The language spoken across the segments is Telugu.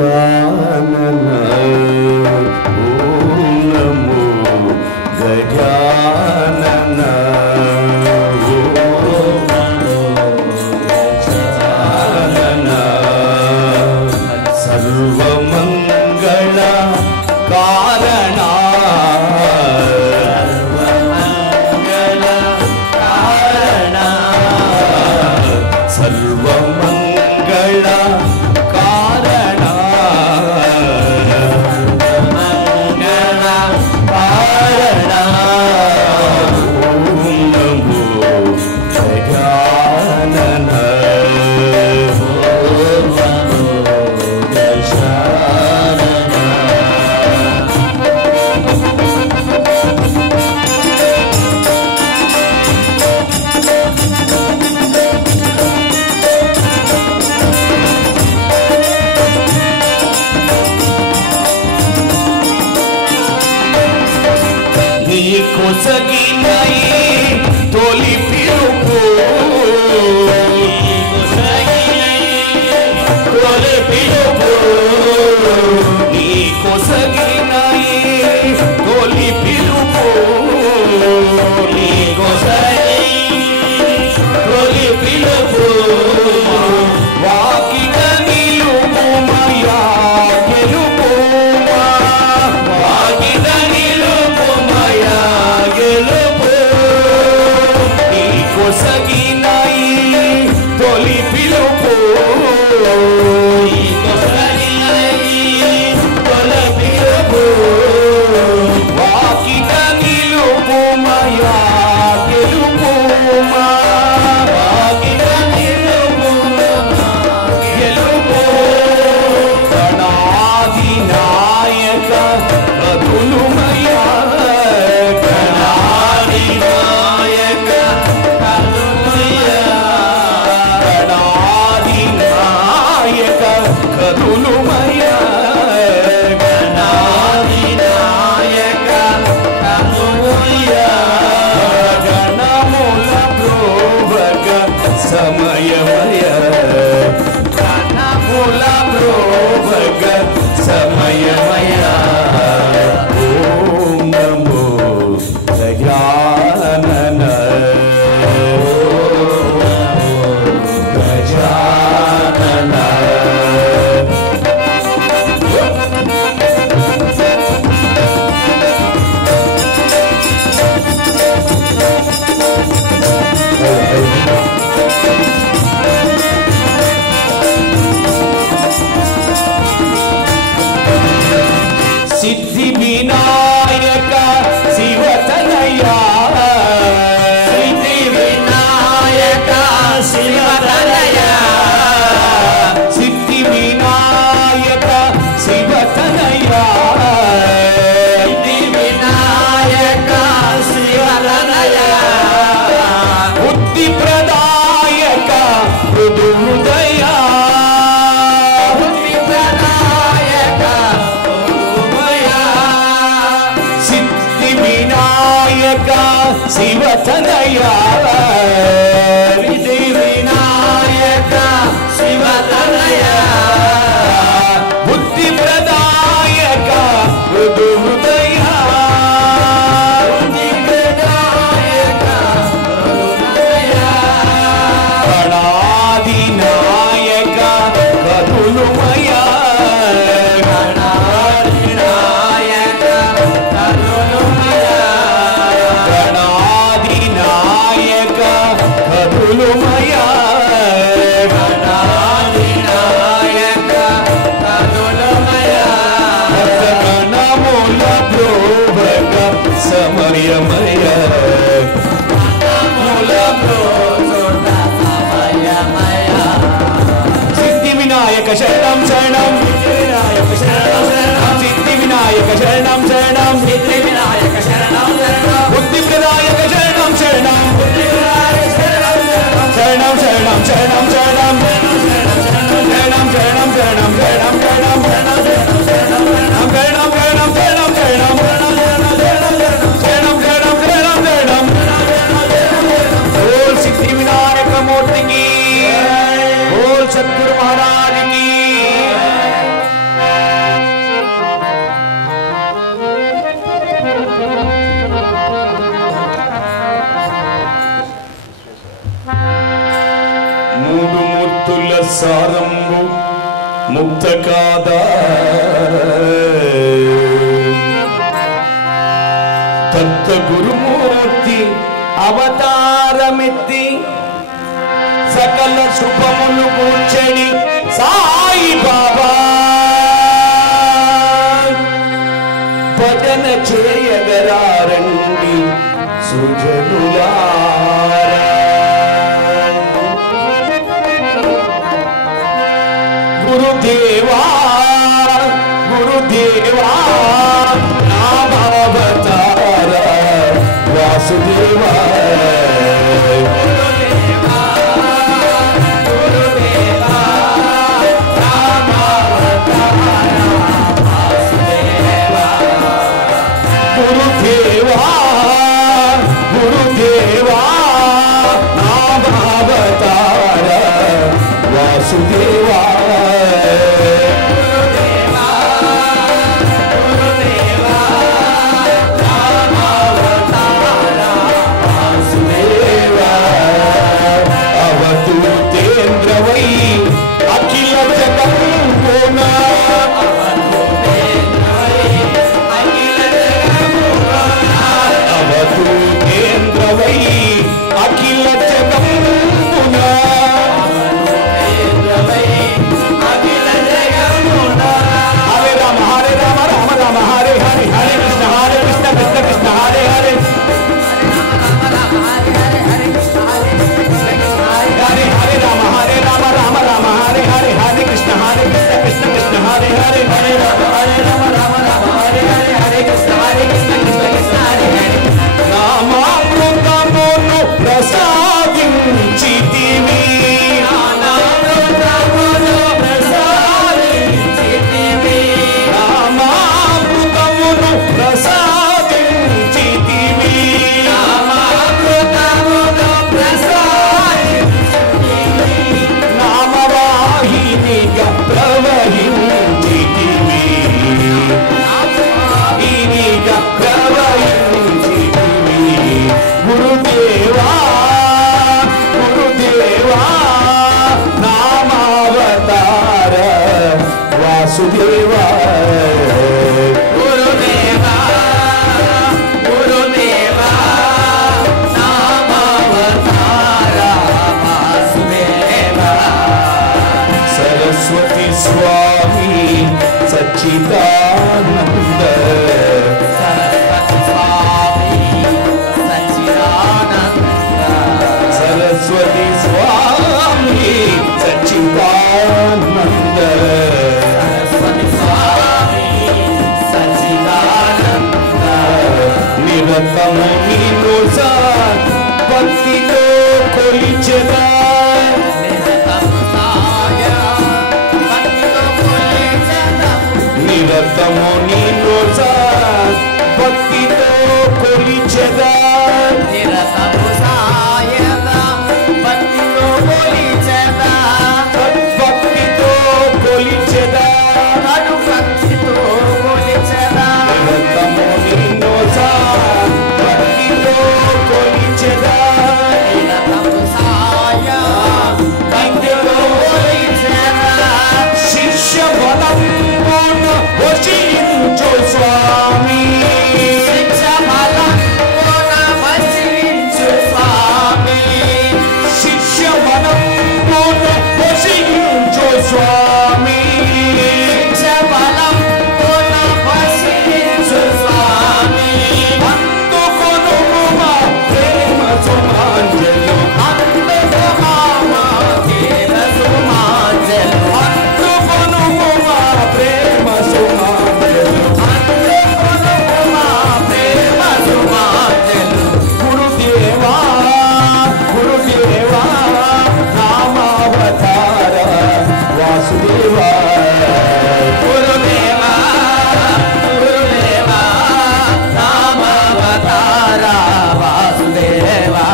गजानन ओम नमो गजानन ओम नमो गजानन सर्वमंगल कारणा सर्वमंगल कारण मंगल कारण ओम नमो गजानन ओम नमो गजानन కొసగినై తొలి పిలుపు తొలి పిలుపు నీ కొసగినై తొలి పిలుపు నీ కొసగినై తొలి పిలుపు వాకిట నిలుపుమయా గెలుపుమా వాకిట నిలుపుమయా గెలుపు నీ కొసగినై తొలి పిలుపు నీ కొసగినై తొలి పిలుపు వాకిట నిలుపుమయా గెలుపుమా వాకిట నిలుపుమా గెలుపు గణాది నాయక కదులుమయా గణాది నాయక కదులుమయా గణాది నాయక కదులుమయా గణాది నాయక కదులుమయా గణముల ప్రోభగ సమయమయ గణముల ప్రోభగ సమయమయ ఓం నమో గజానన ఓం నమో గజానన సిద్ధి వినాయక శివతనయా సిద్ధి వినాయక శివతనయా సిద్ధి వినాయక శివతనయా సిద్ధి వినాయక శివతనయా బుద్ధి ప్రదాయక మృదు హృదయా బుద్ధి ప్రదాయక సిద్ధి వినాయక శివతనయా సిద్ధి వినాయక శివతనయా బుద్ధి ప్రదాయక మృదు హృదయా బుద్ధి ప్రదాయక మృదు హృదయా గణాది నాయక కదులుమయా గణాది నాయక కదులుమయా గణాది నాయక కదులుమయా సారంబు ముక్త కాదా దత్త గురుమూర్తి అవతారమెత్తి సకల శుభములు కూర్చని సాయి బాబా భజన చేయగరారండి సుజనులారా గురుదేవా గురుదేవా నామావతార వాసుదేవా గురుదేవా నామావతార వాసుదేవా అవధూతేంద్రవై అఖిల జగంబున అవధూతేంద్రవై అఖిల జగంబున హరే రామ రామ రామ హరే హరే హరే కృష్ణ కృష్ణ కృష్ణ హరే హరే హరే హరే రామ రామ రామ హరే హరే హరే కృష్ణ కృష్ణ కృష్ణ హరే హరే హరే రామ రామ హరే హరే హరే కృష్ణ కృష్ణ కృష్ణ హరే హరే నామామృతమును ప్రసాదించితివి నామామృతమును ప్రసాదించితివి నామామృతమును ప్రసాదించితివి నామామృతమును ప్రసాదించితివి నామవాహినిగా ప్రవహించితివి నామవాహినిగా ప్రవహించితివి గురుదేవా గురుదేవా నామావతార వాసుదేవా గురుదేవా గురుదేవా నామావతార వాసుదేవా సరస్వతి స్వామి సచ్చిదానంద సరస్వతి స్వామి సచ్చిదానంద నిరతము నీను భక్తితో కొలిచెదా నిరతము నీను భక్తితో కొలిచెదా భక్తితో కొలిచెదా భక్తితో కొలిచెదా నిరతము నీను భక్తితో కొలిచెదా భక్తితో కొలిచెదా శిష్య బలమున వచించు స్వామి శిష్య బలమున వచించు స్వామి శిష్య బలమున వచించు స్వామి శిష్య బలమున వచించు స్వామి అందుకొను మా ప్రేమ సుమాంజలు అందుకొను మా ప్రేమ సుమాంజలు అందుకొను మా ప్రేమ సుమాంజలు అందుకొను మా ప్రేమ సుమాంజలు గురుదేవా గురుదేవా నామావతార వాసుదేవా గురుదేవా గురుదేవా నామావతార వాసుదేవా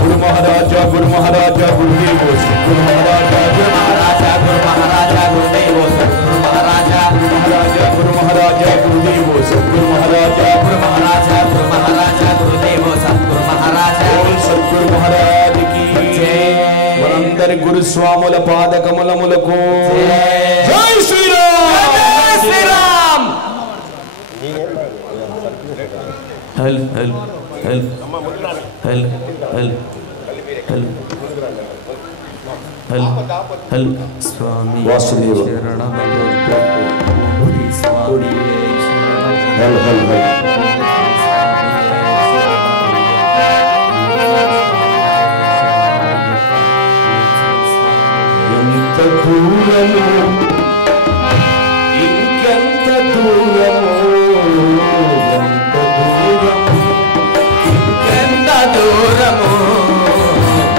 గురు మహారాజా గురు మహారాజా గురుదేవో గురు మహారాజా గురు మహారాజా గురు మహారాజా గురుదేవో గురు మహారాజా గురు మహారాజా గురు మహారాజా గురుదేవో గురు మహారాజా గురు మహారాజా గురు మహారాజా గురుదేవో సద్గురు మహారాజా సద్గురు మహారాజ్ की जय। మనందరి గురు మూడు స్వాముల పాదకమలములకు జై శ్రీరామ్ జై శ్రీరామ్. హల్ హల్ హల్ హల్ హల్ హల్ హల్ హల్ స్వామి వాసుదేవ శరణమయ్యప్ప స్వామి హల్ హల్ హల్. ఎంత దూరము ఇంకెంత దూరము ఎంత దూరము ఇంకెంత దూరము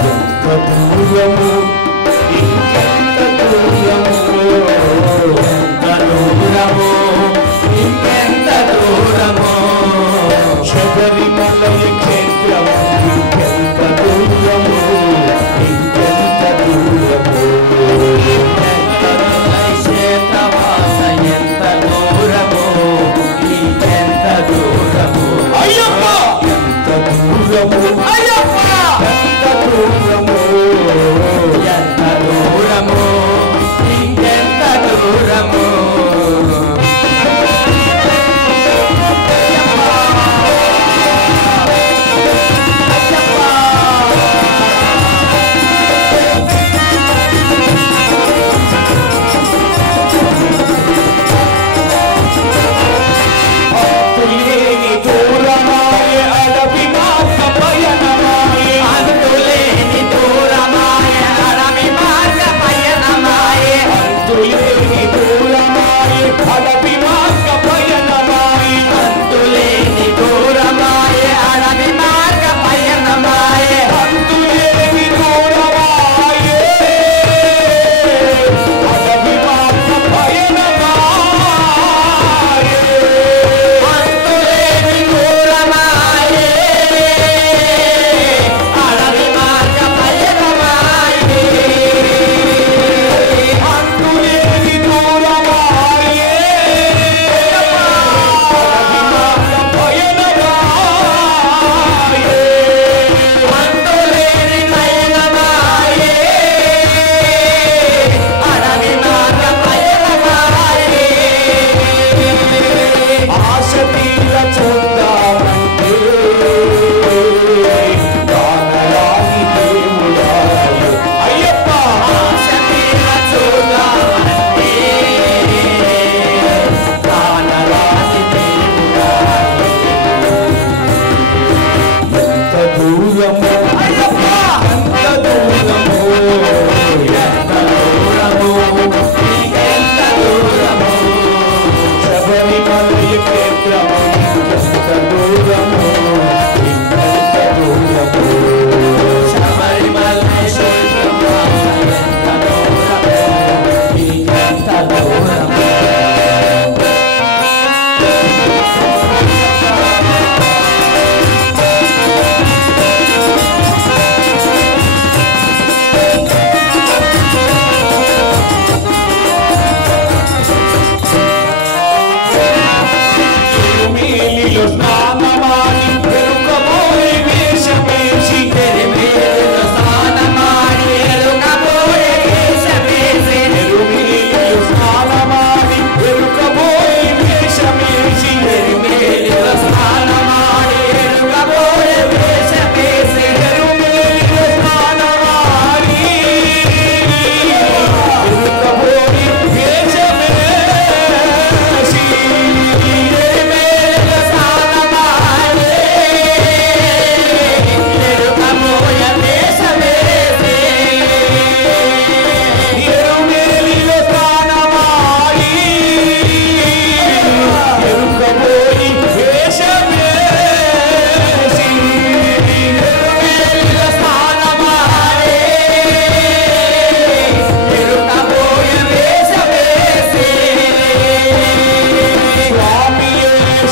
ఎంత దూరము ఇంకెంత దూరము ఎంత దూరము ఇంకెంత దూరము శబరిమల క్షేత్రము ఇంకెంత దూరము ఇంకెంత దూరము క్షేత్రవాస ఎంత దూరము ఇంకెంత దూరము అయ్యప్ప ఎంత దూరము అయ్యప్ప ఎంత దూరము ఎంత దూరము ఇంకెంత దూరము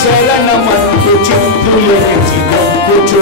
శరణమంటూ చింతులేచి నొక్కుచూ